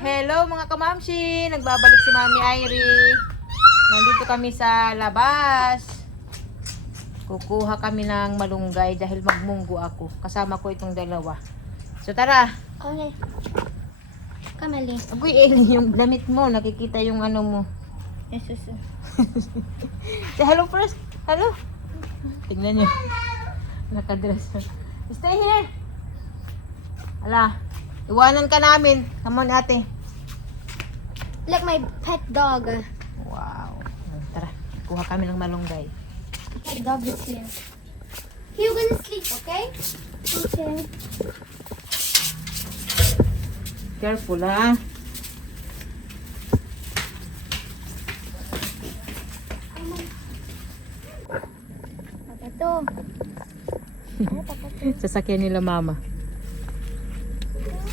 Hello mga kamamshi! Nagbabalik si Mami Irie. Nandito kami sa labas. Kukuha kami ng malunggay dahil magmunggo ako. Kasama ko itong dalawa. So tara! Okay. Kamali. Agoy, yung damit mo. Nakikita yung ano mo. Yes. Say hello first. Hello. Tignan nyo. Nakadress. Stay here. Ala. Iwanan ka namin. Come on, ate. Like my pet dog. Wow. Tara. Kuha kami ng malunggay. Pet dog is here. You're gonna sleep, okay? Okay. Careful, ha? Papa to. Sasakyan nila mama.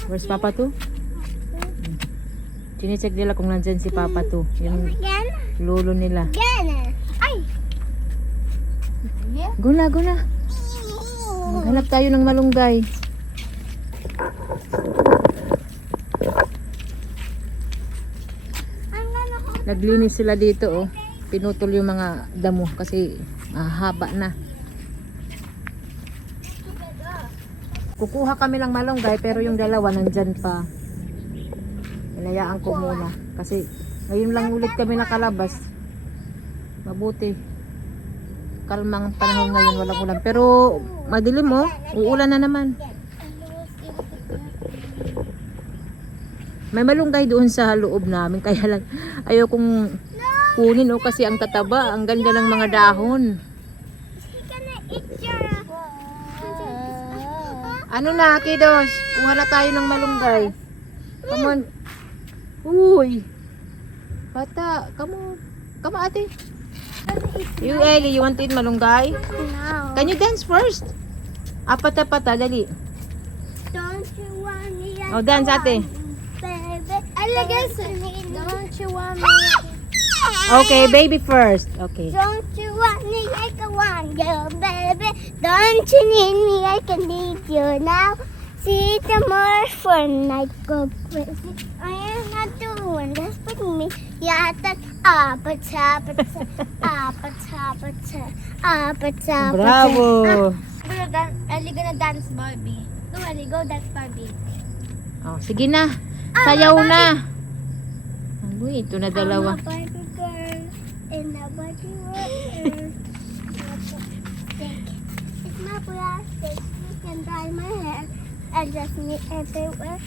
Where's Papa to? Chine-check nila kung nandyan si Papa to. Yung lolo nila. Ay! Yeah. Guna. Maghanap tayo ng malunggay. Naglinis sila dito, oh. Pinutol yung mga damo kasi haba na. Kukuha kami ng malunggay pero yung dalawa nandyan pa. Hinayaan ko muna kasi ngayon lang ulit kami nakalabas. Mabuti. Kalmang panahon ngayon, walang ulan. Pero madilim, oh. Uulan na naman. May malunggay doon sa loob namin kaya lang ayokong kunin, oh, kasi ang tataba, ang ganda ng mga dahon. Ano na, kiddos? Kuha na tayo ng malunggay. Come on. Uy. Bata, come on. Come on, ate. You, Ellie, you want to eat malunggay? No. Can you dance first? Apata-pata, dali. Don't you want me? Oh, dance, ate. Baby. Don't you want me? Okay, baby first. Okay. Don't you want me like a one girl, baby? Don't you need me? I can need you now. See tomorrow for night go crazy. I am not doing this with me. Yeah, that apata. Bravo. Ellie gonna dance Barbie. Go Ellie, go dance Barbie. Oh, sige na. Sayaw na. Uy, ito na dalawa. I'm a Barbie girl in a Barbie world. It's my plastic. You can dye my hair. I just need everywhere.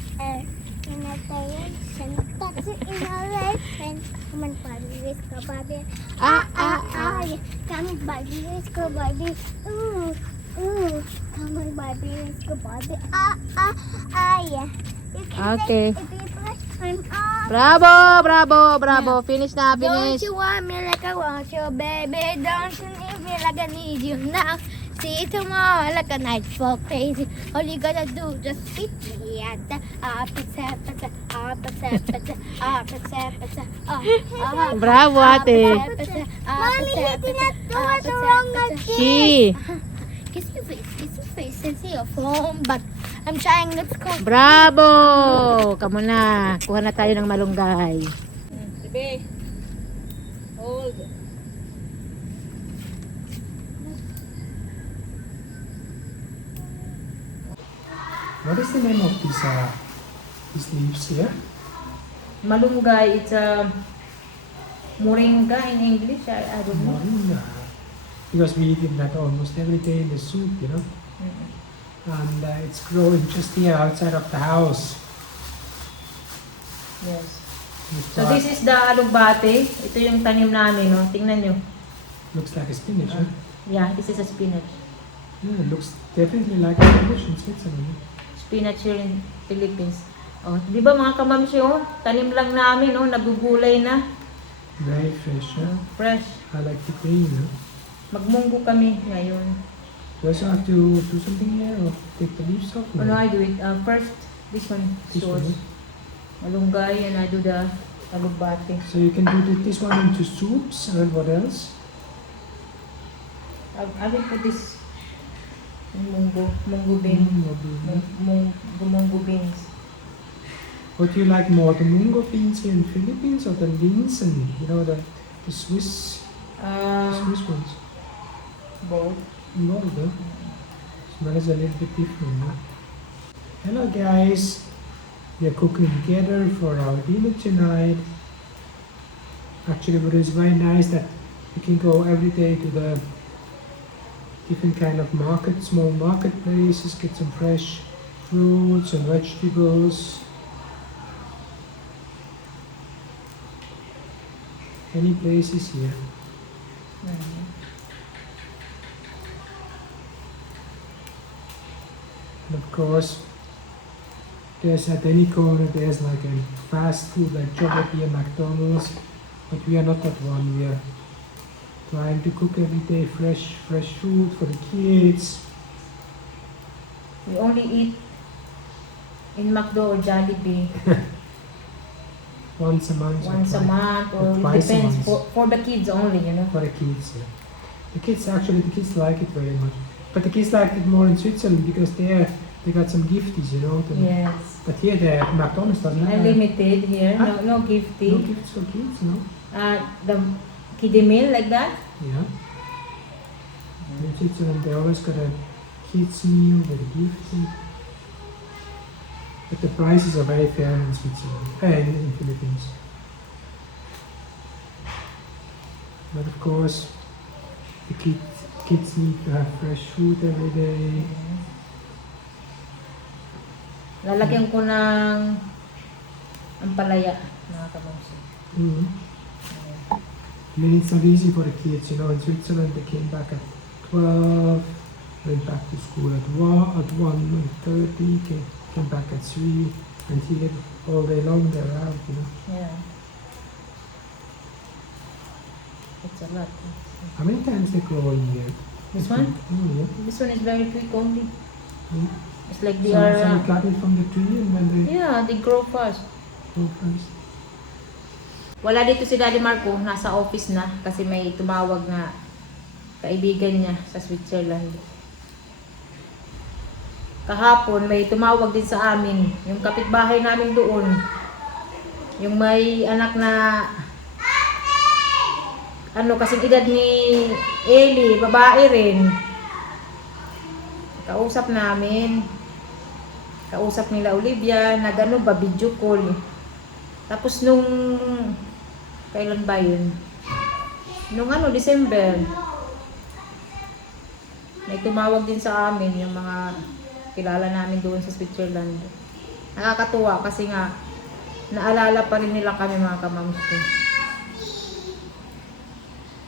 In a direction. Touch it in a direction. Come on, Barbie, let's go, Barbie. Yeah. Come on, Barbie, let's go, Barbie. Ooh. Come on, Barbie, let's go, Barbie. Yeah. You can Okay. take it if I'm on. Bravo. Finish na, Don't finish. you want me like I want you, baby? Don't you need me like I need you now? See tomorrow like a night for crazy. All you gotta do just meet me at the Bravo, ate. Mommy, he did not do it wrong again. She. Kiss your face and see your phone, but I'm trying not to call. Bravo. Kamu na. Kuha na tayo ng malunggay. Bebe. Hold. What is the name of these leaves here? Malunggay, it's a moringa in English. I don't know. Moringa. Because we eat that almost every day in the soup, you know. And it's growing just here outside of the house. Yes. We So thought- this is the alugbate. Ito yung tanim namin, no? Tingnan nyo. looks like a spinach, huh? Yeah, this is a spinach. Yeah, it looks definitely like a spinach in Switzerland. Spinach here in Philippines. Oh, di ba mga kamamsi, oh? Tanim lang namin, oh? Nagugulay na. Very fresh, huh? Fresh. I like the green, huh? Magmunggo kami ngayon. Do I also have to do something here or take the leaves off? Ano I do it? First, this one. This one, sauce. Malunggay, and I do the alugbate. So you can do this one into soups and what else? I will put this munggo bean. Munggo bean. Munggo beans. What do you like more, the mungo beans here in Philippines or the Linsen? You know, the Swiss ones. Both. Both, huh? Smell is a little bit different, huh? Hello guys, we are cooking together for our dinner tonight. Actually, what is very nice that we can go every day to the different kind of market, small marketplaces, get some fresh fruits and vegetables. Any places here. And of course, there's at any corner there's like a fast food like Jollibee, McDonald's, but we are not that one. We are trying to cook every day fresh food for the kids. We only eat in McDo or Jollibee Once a month. once a month, or or it twice a depends month. for the kids only, you know. For the kids, yeah. The kids like it very much. But the kids liked it more in Switzerland because they got some gifties, you know. Yes. But here the McDonald's doesn't have Unlimited here, Huh? no no gifting. gifts for kids, no? The kiddie meal like that. Yeah. In Switzerland they always got a kids meal with a gift. But the prices are very fair in Switzerland, in Philippines. But of course, the kids need to have fresh food every day. Lalagyan ko ng ampalaya, mga kabangso. Mm. I mean, it's not easy for the kids, you know. In Switzerland, they came back at 12, went back to school at 1:30, came back at 3, and here all day long they're out, you know. Yeah. It's a lot. How many times they grow in here? This one? Oh, yeah. This one is very quick only. Mm. It's like they So are, you cut it from the tree and then they yeah, they grow fast. grow first. Wala dito si Daddy Marco, nasa office na kasi may tumawag na kaibigan niya sa Switzerland. Kahapon may tumawag din sa amin, yung kapitbahay namin doon. Yung may anak na kasing edad ni Ellie, babae rin. Kausap namin. Kausap nila Olivia, video call. Tapos nung kailan ba yun? Nung December. May tumawag din sa amin yung mga kilala namin doon sa Switzerland. Nakakatuwa kasi nga naalala pa rin nila kami, mga kamams ko.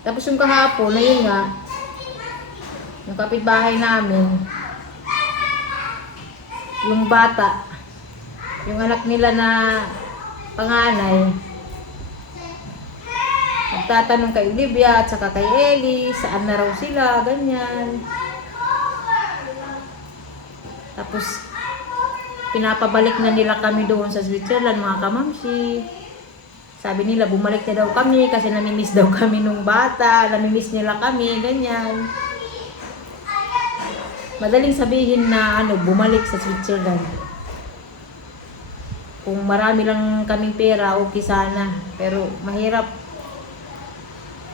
Tapos yung kahapon, na yun nga, yung kapitbahay namin, yung bata, yung anak nila na panganay, nagtatanong kay Olivia at saka kay Ellie, saan na raw sila, ganyan. Tapos, pinapabalik na nila kami doon sa Switzerland, mga kamamsi. Sabi nila, bumalik na daw kami kasi namimiss daw kami nung bata, namimiss nila kami, ganyan. Madaling sabihin na bumalik sa Switzerland. Kung marami lang kaming pera, okay sana. Pero mahirap.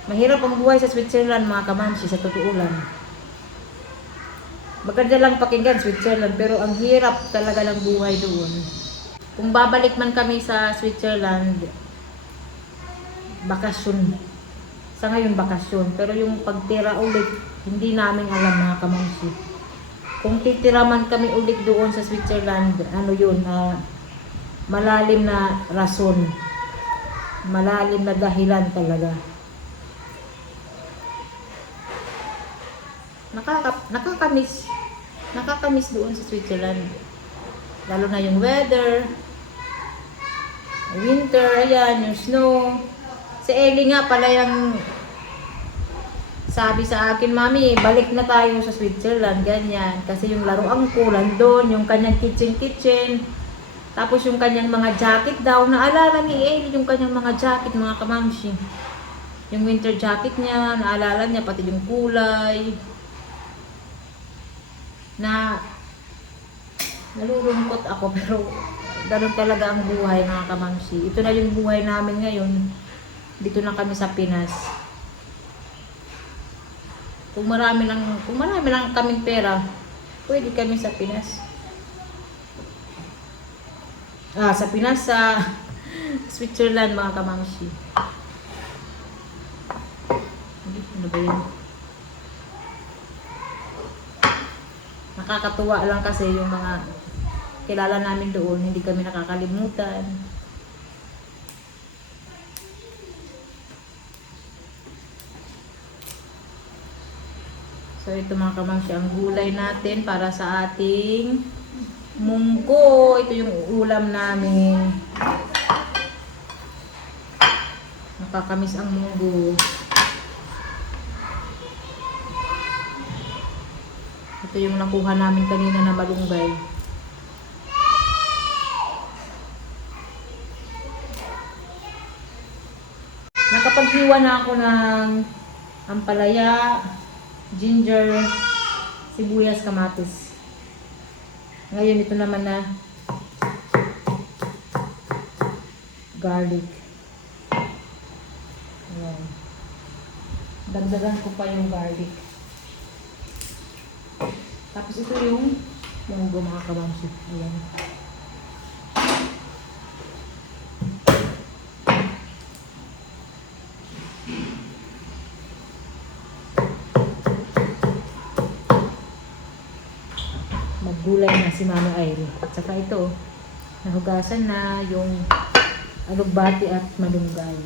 Mahirap ang buhay sa Switzerland, mga kamamsi, sa totoo lang. Maganda lang pakinggan Switzerland, pero ang hirap talaga ng buhay doon. Kung babalik man kami sa Switzerland, bakasyon. Sa ngayon, bakasyon. Pero yung pagtira ulit, hindi namin alam, mga kamamsi. Kung titira man kami ulit doon sa Switzerland, malalim na rason. Malalim na dahilan talaga. Nakakamiss doon sa Switzerland. Lalo na yung weather, winter, ayan, yung snow. Si Ellie nga pala yung sabi sa akin, Mami, balik na tayo sa Switzerland, ganyan. Kasi yung laruan ko, nandun, yung kanyang kitchen. Tapos yung kanyang mga jacket daw, naalala ni Ellie yung kanyang mga jacket, mga kamamsi. Yung winter jacket niya, naalala niya, pati yung kulay. Nalulungkot ako, pero ganun talaga ang buhay mga kamamsi. Ito na yung buhay namin ngayon. Dito na kami sa Pinas. Kung marami lang kaming pera, pwede kami sa Pinas. Sa Pinas, sa Switzerland mga kamamsi. Ano ba yun? Nakakatuwa lang kasi yung mga kilala namin doon, hindi kami nakakalimutan. So ito mga kamamsi, ang gulay natin para sa ating munggo. Ito yung ulam namin. Nakakamiss ang munggo. Ito yung nakuha namin kanina na malunggay. Nakapaghiwa na ako ng ampalaya, ginger, sibuyas, kamatis. Ngayon ito naman na garlic. Ayan. Dagdagan ko pa yung garlic. Tapos ito yung munggo mga kamamsi. Ayan. Maggulay na si Mano Aire. At saka ito, nahugasan na yung alugbati at malunggay.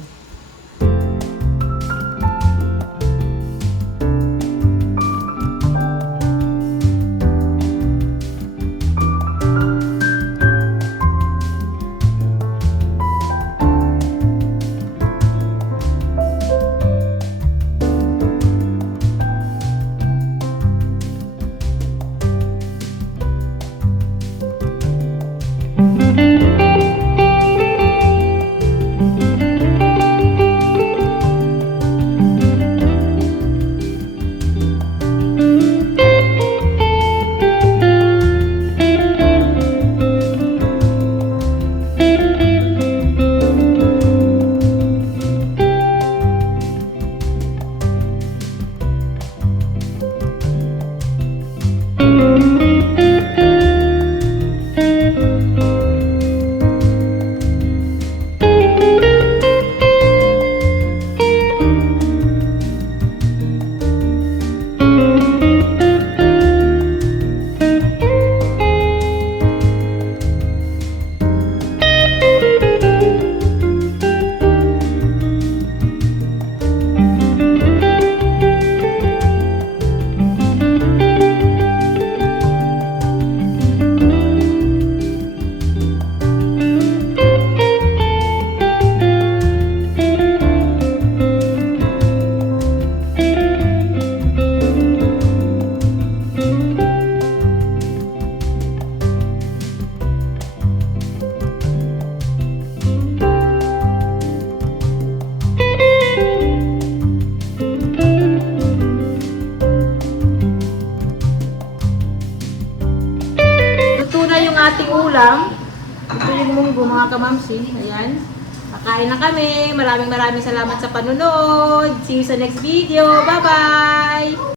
Ating ulam, ito yung munggo mga kamamsi. Ayan, kakain na kami. Maraming salamat sa panunod. See you sa next video. Bye bye.